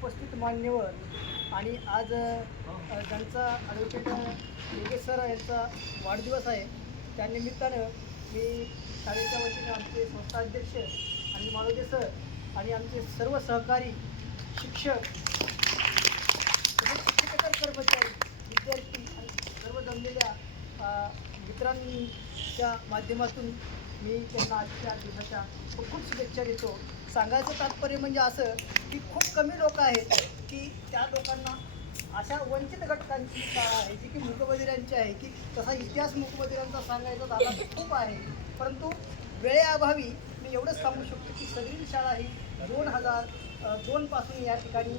उपस्थित मान्यवर आणि आज ज्यांचा ॲडव्होकेट योगेश सर यांचा वाढदिवस आहे त्यानिमित्तानं मी शाळेच्या वतीनं आमचे संस्थाध्यक्ष आणि माळोदे सर आणि आमचे सर्व सहकारी शिक्षक शिक्षकेतर कर्मचारी विद्यार्थी आणि सर्व जमलेल्या मित्रांच्या माध्यमातून मी त्यांना आजच्या दिवसाच्या खूप खूप शुभेच्छा देतो. सांगायचं तात्पर्य म्हणजे असं की खूप कमी लोक आहेत की त्या लोकांना अशा वंचित घटकांची शाळा आहे जी की मूकबधिरांची आहे की तसा इतिहास मूकबधिरांचा सांगायचा झाला तर खूप आहे, परंतु वेळेअभावी मी एवढंच सांगू शकतो की सदरील शाळा ही 2002 पासून या ठिकाणी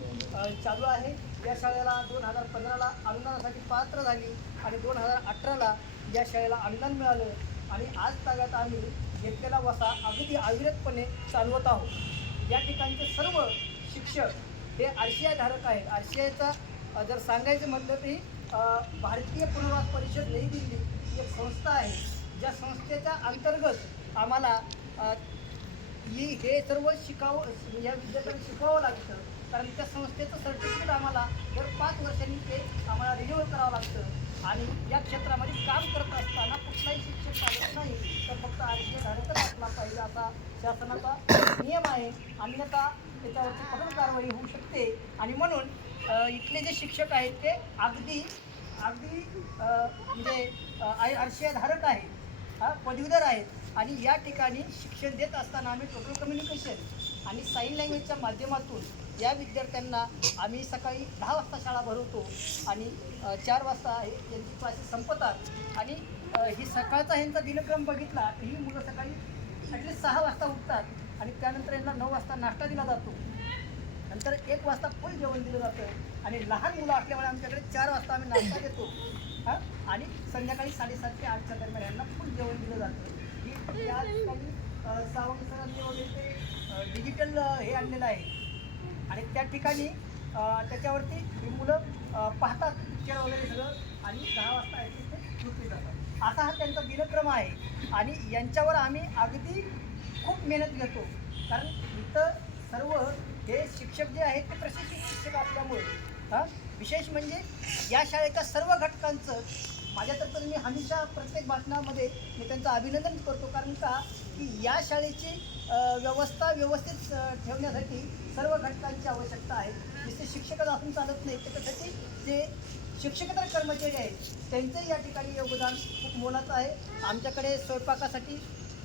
चालू आहे. या शाळेला 2015ला अनुदानासाठी पात्र झाली आणि 2018ला या शाळेला अनुदान मिळालं आणि आज तागात आम्ही घेतलेला वसा अगदी अविरतपणे चालवत आहोत. या ठिकाणचे सर्व शिक्षक हे RCI धारक आहेत. RCIचा जर सांगायचं म्हटलं तरी भारतीय पुनर्वास परिषद नवी दिल्ली ही एक संस्था आहे, ज्या संस्थेच्या अंतर्गत आम्हाला हे सर्व या विद्यार्थ्यांना शिकवावं लागतं, कारण त्या संस्थेचं सर्टिफिकेट आम्हाला दर 5 वर्षांनी ते आम्हाला रिन्यूअल करावं लागतं आणि या क्षेत्रामध्ये काम करत असताना कुठलाही शिक्षक चालत नाही तर फक्त RCI धारकच असला पाहिजे असा शासनाचा नियम आहे, अन्यथा त्याच्यावरची कठोर कारवाई होऊ शकते. आणि म्हणून इथले जे शिक्षक आहेत ते अगदी म्हणजे RCI धारक आहेत, पदवीधर आहेत आणि या ठिकाणी शिक्षण देत असताना आम्ही टोटल कम्युनिकेशन आणि साईन लँग्वेजच्या माध्यमातून या विद्यार्थ्यांना आम्ही सकाळी 10 वाजता शाळा भरवतो आणि 4 वाजता यांची क्लासेस संपतात आणि ही सकाळचा ह्यांचा दिनक्रम बघितला तर ही मुलं सकाळी ॲटलीस्ट 6 वाजता उठतात आणि त्यानंतर यांना 9 वाजता नाश्ता दिला जातो, नंतर 1 वाजता फुल जेवण दिलं जातं आणि लहान मुलं असल्यामुळे आमच्याकडे 4 वाजता आम्ही नाश्ता देतो आणि संध्याकाळी 7:30 ते 8च्या दरम्यान यांना फुल जेवण दिलं जातं. ही या ठिकाणी सावंत सरांनी वगैरे ते डिजिटल हे आणलेलं आहे आणि त्या ठिकाणी त्याच्यावरती ही मुलं पाहतात पिक्चर वगैरे सगळं आणि 10 वाजता ते झोपले जातात. असा हा त्यांचा दिनक्रम आहे आणि यांच्यावर आम्ही अगदी खूप मेहनत घेतो, कारण इथं सर्व हे शिक्षक जे आहेत ते प्रशिक्षित शिक्षक असल्यामुळे विशेष म्हणजे या शाळेच्या सर्व घटकांचं माझ्यातर्फे मी हमेशा प्रत्येक भाषणामध्ये मी त्यांचं अभिनंदन करतो, कारण का की या शाळेची व्यवस्था व्यवस्थित ठेवण्यासाठी सर्व घटकांची आवश्यकता आहे. नुसते शिक्षकच असून चालत नाही, त्याच्यासाठी जे शिक्षकेतर कर्मचारी आहेत त्यांचंही या ठिकाणी योगदान खूप मोलाचं आहे. आमच्याकडे स्वयंपाकासाठी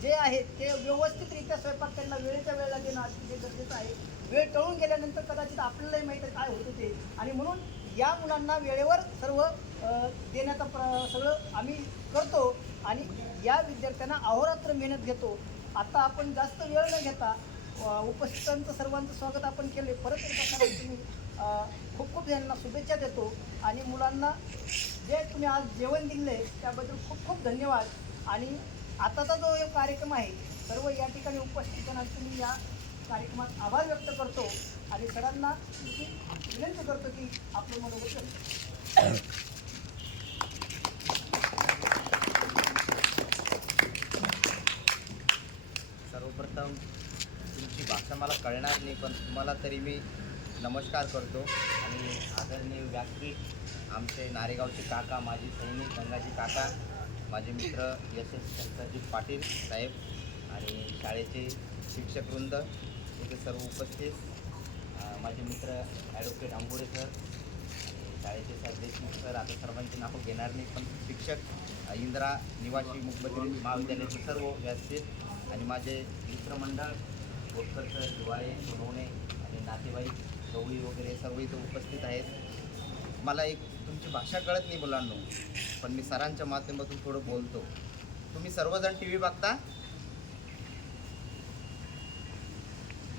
जे आहेत ते व्यवस्थितरित्या स्वयंपाक त्यांना वेळेच्या वेळेला देणं अतिशय गरजेचं आहे. वेळ टळून गेल्यानंतर कदाचित आपल्यालाही माहीत आहे काय होतं ते, आणि म्हणून या मुलांना वेळेवर सर्व देण्याचं सगळं आम्ही करतो आणि या विद्यार्थ्यांना अहोरात्र मेहनत घेतो. आता आपण जास्त वेळ न घेता उपस्थितांचं सर्वांचं स्वागत आपण केले. परत एकदा तुम्ही खूप खूप यांना शुभेच्छा देतो आणि मुलांना जे तुम्ही आज जेवण दिले त्याबद्दल खूप खूप धन्यवाद. आणि आताचा जो एक कार्यक्रम आहे सर्व या ठिकाणी उपस्थितांना मी या कार्यक्रमात आभार व्यक्त करतो आणि सरांना विनंती करतो की आपलं मनोगत सर्वप्रथम तुमची भाषा मला कळणार नाही, पण तुम्हाला तरी मी नमस्कार करतो. आणि आदरणीय व्यासपीठ आमचे नारेगावचे काका, माजी सैनिक गंगाजी काका, माझे मित्र SS शंकरजी पाटील साहेब आणि शाळेचे शिक्षकवृंद इथे सर्व उपस्थित, माझे मित्र ॲडव्होकेट आंबोडे सर आणि शाळेचे सर देशमुख सर, आता सर्वांची नावं घेणार नाही, पण शिक्षक इंदिरा निवासी मूकबधिर महाविद्यालयाचे सर्व व्यासपीठ आणि माझे मित्रमंडळ बोरकर सर, हिवाळे, सोनवणे आणि नातेवाईक गवळी वगैरे सर्व इथं उपस्थित आहेत. मला एक तुमची भाषा कळत नाही मुलांनो, पण मी सरांच्या माध्यमातून थोडं बोलतो. तुम्ही सर्वजण TV बघता?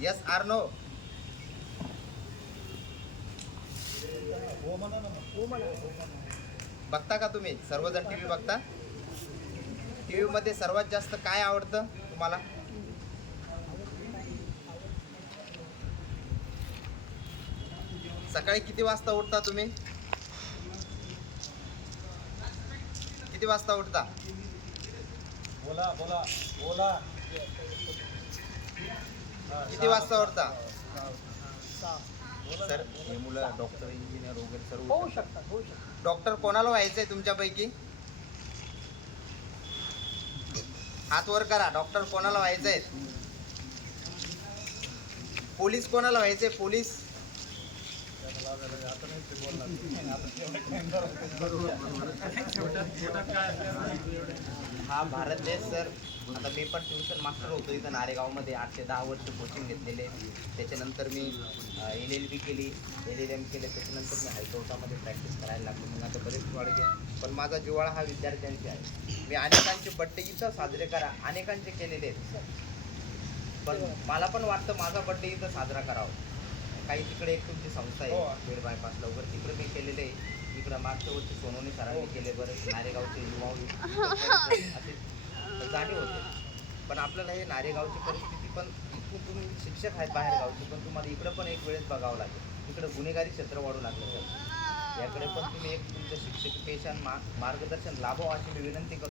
Yes or no? बघता का तुम्ही सर्वजण TV बघता? TV मध्ये सर्वात जास्त काय आवडतं तुम्हाला? सकाळी किती वाजता उठता तुम्ही? किती वाजता उठता? बोला बोला बोला. किती वाजता उठता? सर हे मुलं डॉक्टर इंजिनियर वगैरे सर्व होऊ शकतात होऊ शकतात. डॉक्टर कोणाला व्हायचंय तुमच्यापैकी? हात वर करा. डॉक्टर कोणाला व्हायचंय? पोलीस कोणाला व्हायचंय? पोलीस? हा भारत देश सर. आता मी पण ट्युशन मास्टर होतो इथं नारेगावमध्ये. 8 ते 10 वर्ष कोचिंग घेतलेले. त्याच्यानंतर मी LLB केली, LLM केले. त्याच्यानंतर मी हायकोर्टामध्ये प्रॅक्टिस करायला लागलो. मग आता बरेच वाढले. पण माझा जिव्हाळा हा विद्यार्थ्यांची आहे. मी अनेकांचे बड्डे इथं साजरे करा, अनेकांचे केलेले आहेत. पण मला पण वाटतं माझा बड्डे इथं साजरा करावा. काही तिकडे एक तुमची संस्था आहे बीड बायपासला वगैरे, तिकडे मी केलेले आहे. इकडं मागच्या वर्षी सोनवणे सरांनी केले. बरेच नारेगावचे युवा असे जाणीव होते. पण आपल्याला हे नारेगावची परिस्थिती पण इथून तुम्ही शिक्षक आहेत बाहेर गावचे, पण तुम्हाला इकडं पण एक वेळेस बघावं लागेल. इकडं गुन्हेगारी क्षेत्र वाढू लागलं सर. याकडे पण तुम्ही एक तुमचं शिक्षक पेशा मार्गदर्शन लाभावं अशी मी विनंती करतो.